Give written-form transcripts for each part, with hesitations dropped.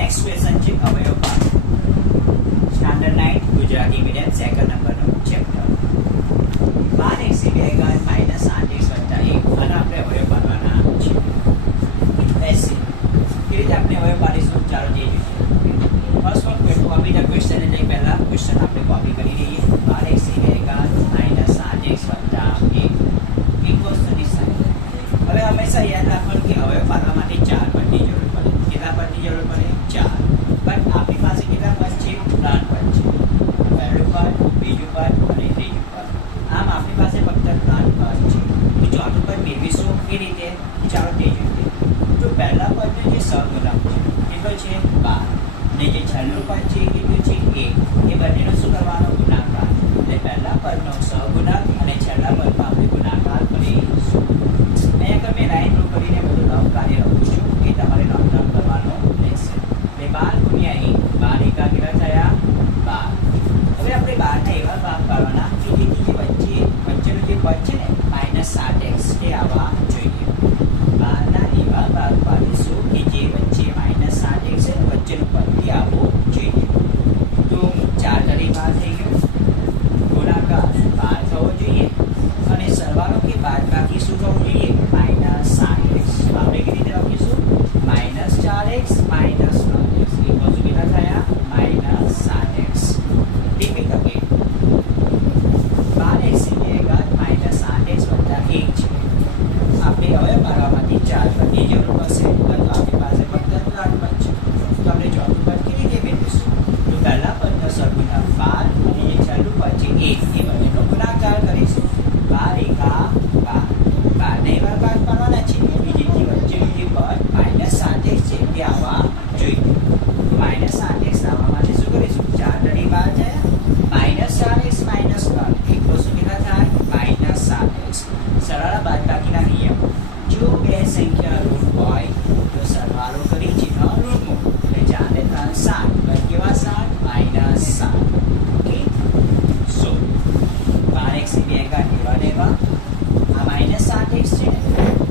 Next question છે અવયવ પાઠ સ્ટાન્ડર્ડ 9 ગુજરાતી મીડિયમ સેકન્ડ નંબરનું ચેપ્ટર 12x ની ઘાત -8x વત્તા 1 આના આપણે અવયવ પાડવાના છે. એસી કેવી રીતે આપણે અવયવ પાડીશું ચાલો તે જોઈએ. First one copy the question એટલે પહેલા ક્વેશ્ચન આપણે કોપી કરી લઈએ. 12x ની ઘાત -8x વત્તા 1 ઇક્વલ્સ ટુ this side. હવે હંમેશા યાદ રાખવાનું કે અવયવ પાડવા માટે 4 પદની જરૂર પડે. કેટલા પદની જરૂર પડે? 4. બટ આપણી પાસે કેટલા પદ છે? 3 પદ છે. પહેલું પદ, બીજું પદ અને ત્રીજું પદ. આમ આપણી પાસે ફક્ત 3 પદ છે. તો ચોથું પદ મેળવીશું એ રીતે. ચાલો તે જોઈએ. તો પહેલા પદનો જે સહગુણક છે કેટલો છે? 12. અને જે છેલ્લું પદ છે એ કેટલું છે? 1. એ બંનેનો શું કરવાનો? ગુણાકાર. એટલે પહેલા પદનો સહગુણક અને છેલ્લા પદમાં આપણે ગુણાકાર કરીશું. અહીંયા તમે લાઈન ડ્રો કરીને બધું લવ કાર્ય લખું છું એ તમારે નોટ ડાઉન કરવાનો રહેશે. એટલે 12 ગુણ્યા 1 12 એકા કેટલા થયા? 12. હવે આપણે 12 ના એવા ભાગ પાડવાના કે જેથી જે વચ્ચેનું જે પદ છે ને -8x એ આવવા જોઈએ. 12 ના એવા ભાગ પાડીશું કે જે વચ્ચે -8x છે વચ્ચેનું પદ એ આવવું જોઈએ. તો 4 તરી 12 થઈ ગયો. ગુણાકાર 12 થવો જોઈએ અને સરવાળો કે બાદબાકી શું થવું જોઈએ? -8x. આપણે કેવી રીતે લખીશું? -4x - 3x ઇક્વલ ટુ કેટલા થયા? -7x. Repeat again. 12x ની ઘાત -8x વત્તા 1 છે. આપણે હવે પાડવામાંથી 4 પદની જરૂર પડશે પરંતુ આપણી પાસે ફક્ત 3 પદ છે. તો આપણે ચોથું પદ કેવી રીતે મેળવીશું? તો પહેલા પદનો સહગુણક 12 અને જે છેલ્લું પદ છે 1 એ બંનેનો ગુણાકાર કરીશું. 12 એકા 12. 12 ને એવા ભાગ પાડવાના છે કે જેથી વચ્ચેનું જે પદ -8x છે તે આવવા જોઈએ. -8x આવવા માટે શું કરીશું? 4 તરી 12 થયા. -4x - 3 ઇક્વલ્સ ટુ કેટલા થાય? -7x. સરવાળા બાદબાકીના નિયમ. જો બે સંખ્યા ઋણ હોય તો સરવાળો કરી ચિહ્ન ઋણનું. એટલે 4 ને 3 7. પણ કેવા 7? -7. ઓકે. સો 12x ની બે ઘાત એવા ને એવા. આ -7x છે ને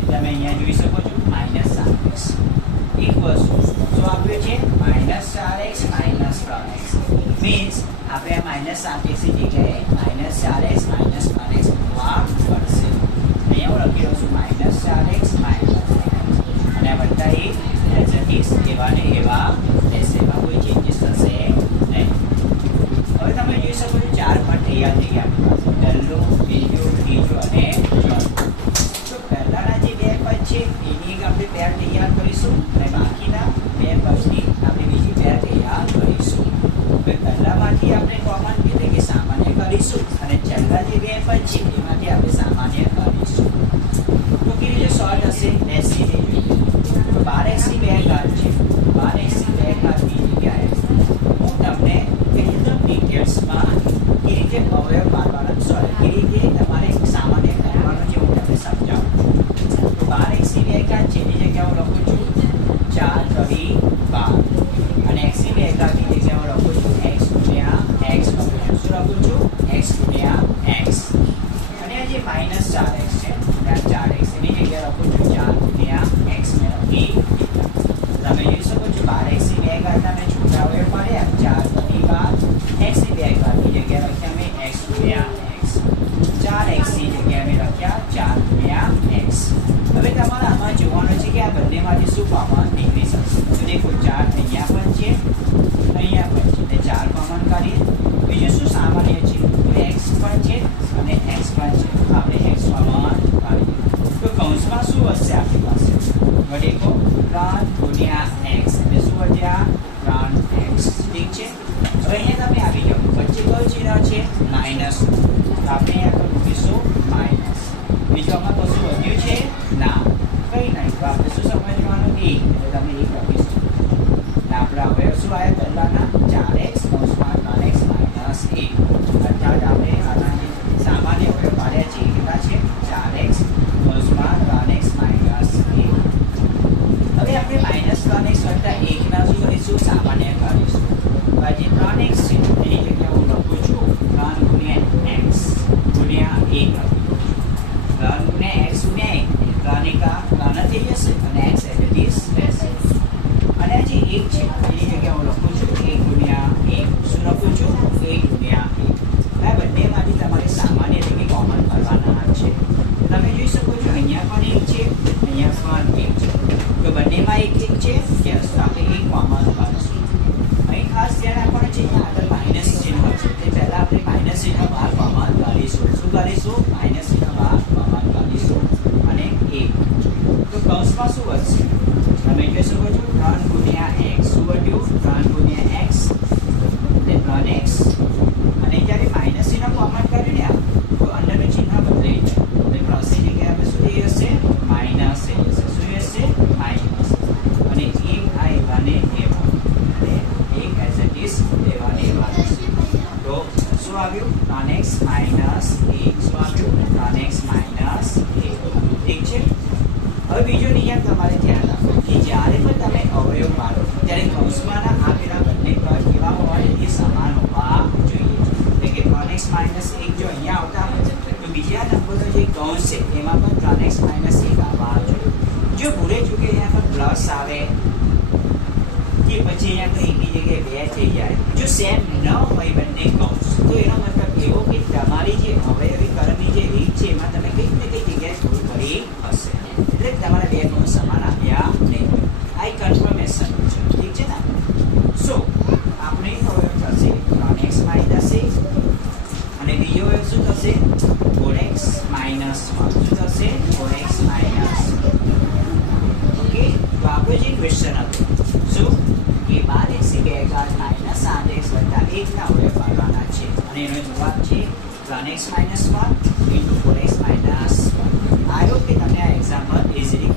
તમે અહીંયા જોઈ શકો છો. -7x ઇક્વલ્સ શું આપ્યું છે? -4x - 3x. મીન્સ આપણે આ -7x ની જગ્યાએ -4x - 3x મૂકવા પડશે. અહીંયા હું લખી રહ્યો છું -4x - 3x અને આ બધા એક એઝ ઇટ ઇઝ એવા ને એવા રહેશે. એમાં કોઈ ચેન્જીસ થશે નહીં. હવે તમે જોઈ શકો છો 4 પણ તૈયાર થઈ ગયા આપણી પાસે. પહેલું, બીજું, ત્રીજું અને ચોથું. તો પહેલાના જે 2 પદ છે એની એક આપણે પેર તૈયાર કરીશું અને બાકીના 2 પદની આપણે બીજી પેર તૈયાર કરીશું. હવે પહેલામાંથી આપણે કોમન એટલે કે સામાન્ય કરીશું અને છેલ્લા જે 2 પદ છે એમાંથી આપણે સામાન્ય કરીશું. તો કેવી રીતે સોલ્વ થશે? Let's see. તો 12x ની 2 ઘાત છે. 12x ની 2 ઘાતની જગ્યાએ હું તમને એકદમ ડિટેલ્સમાં એ રીતે અવયવ પાડવાના કેવી રીતે તમારે સામાન્ય કરવાનું છે હું તમને સમજાવું. તો 12x ની 2 ઘાત છે એની જગ્યાએ હું લખું છું 4 તરી 12 અને x ની 2 ઘાતની જગ્યાએ હું લખું છું x ગુણ્યા x લખું છું. શું લખું છું? x ગુણ્યા x. અને આ જે -4x છે ત્યાં 4x એની જગ્યાએ લખું છું 4 ગુણ્યા x મેં લખી દીધા. તમે જોઈ શકો છો 12x ની 2 ઘાતના મેં છોટા અવયવ પાડ્યા 4 તરી 12. x ની 2 ઘાતની જગ્યાએ લખ્યા મેં x ગુણ્યા x. 4x ની જગ્યાએ મેં લખ્યા 4 ગુણ્યા x. હવે તમારે આમાં જોવાનું છે કે આ બંનેમાંથી શું કોમન નીકળી શકશે. તો દેખો 4 અહીંયા પણ છે અહીંયા પણ છે એટલે 4 કોમન કાઢીએ. બીજું શું સામાન્ય છે? તો x પણ છે અને x પણ છે. આપણે x કોમન કાઢીએ તો કૌંસમાં શું વધશે આપણી પાસે? દેખો 3 ગુણ્યા x એટલે શું વધ્યા? 3x. ઠીક છે. હવે અહીંયા તમે આવી જાઓ. વચ્ચે કયું ચિહ્ન છે? માઇનસ. તો આપણે અહીંયા મૂકીશું માઇનસ. બીજું આમાં કશું વધ્યું છે? ના, કંઈ નહીં. તો આપણે શું સમજવાનું? 1 એટલે તમે 1 લખીશું. આપણે અવયવ શું આવ્યા પહેલાના? 4x કૌંસમાં 3x - 1. અર્થાત આપણે આના જે સામાન્ય અવયવ પાડ્યા છે કેટલા છે? 4x કૌંસમાં 3x - 1. હવે આપણે -3x વત્તા 1 ના શું કરીશું? સામાન્ય કરીશું. આ જે 3x છે એની જગ્યાએ હું લખું છું 3 ગુણ્યા x ગુણ્યા 1 લખું છું. 3 ગુણ્યા x ગુણ્યા 1 3 એકા 3 થઈ જશે અને x એટલે 30 રહેશે. અને આ જે 1 છે એની A ગુણ્યા A. આ બંનેમાંથી તમારે સામાન્ય રીતે કોમન કરવાના છે. તમે જોઈ શકો છો અહીંયા પણ 1 છે, અહીંયા પણ 1 છે. તો બંનેમાં 1 1 છે. યસ, તો આપણે 1 કોમન કરીશું. અહીં ખાસ ધ્યાન આપવાનું છે, અહીંયા આગળ માઇનસ ચિહ્ન છે. તે પહેલા આપણે માઇનસ ચિહ્ન બહાર કોમન કરીશું. શું કરીશું? માઇનસ ચિહ્ન બહાર કોમન કરીશું. અને 1. તો કૌંસમાં શું વધશે? તમે જોઈ શકો છો 3 ગુણ્યા x. શું વધ્યું? 3 ગુણ્યા x એટલે 3x. અને જ્યારે માઇનસ ચિહ્ન કોમન કર્યું ને તો અંદરનું ચિહ્ન બદલાઈ જાય. એટલે પ્લસની જગ્યાએ આપણે શું થઈ જશે? માઇનસ થઈ જશે. શું હશે? માઇનસ. અને 1 આ એવાને એવા અને 1 એઝ ઇટ ઇઝ એવાને એવા. તો શું આવ્યું? 3x minus 1. શું આવ્યું? 3x minus 1. ઠીક છે. હવે બીજો નિયમ તમારે ધ્યાન રાખો કે જ્યારે પણ તમે અવયવ પાડો ત્યારે કૌંસમાંના આપેલા બંને પદ કેવા હોય? એ સમાન હોવા જોઈએ. એટલે કે 3x માઇનસ 1 જો અહીંયા આવતા હોય તો બીજા નંબરનો જે કૌંસ છે એમાં પણ 3x માઇનસ 1 આવવા જોઈએ. જો ભૂલે ચૂકે અહીંયા પર પ્લસ આવે કે પછી અહીંયા તો એની જગ્યાએ 2 થઈ જાય, જો સેમ ન હોય બંને કૌંસ, તો એનો મતલબ એવો કે તમારી જે અવયવીકરણની જે રીત છે એમાં તમે કંઈક ને કંઈક જગ્યાએ ભૂલ કરી હશે. એટલે તમારા બે કૌંસ સમાન આવ્યા નહીં. આ એક કન્ફર્મેશન છે. ઠીક છે ને? સો આપણે અવયવ થશે 3x માઇનસ 1 અને બીજો અવયવ શું થશે? 4x minus 1. શું થશે? 4x minus. ઓકે, તો આપણો જે ક્વેશ્ચન હતો શું કે 12x ની 2 ઘાત માઇનસ 7x વત્તા 1 ના અવયવ પાડવાના છે અને એનો જવાબ છે 3x minus 1 into 4x minus 1. I hope કે તમને આ એક્ઝામ્પલ ઇઝીલી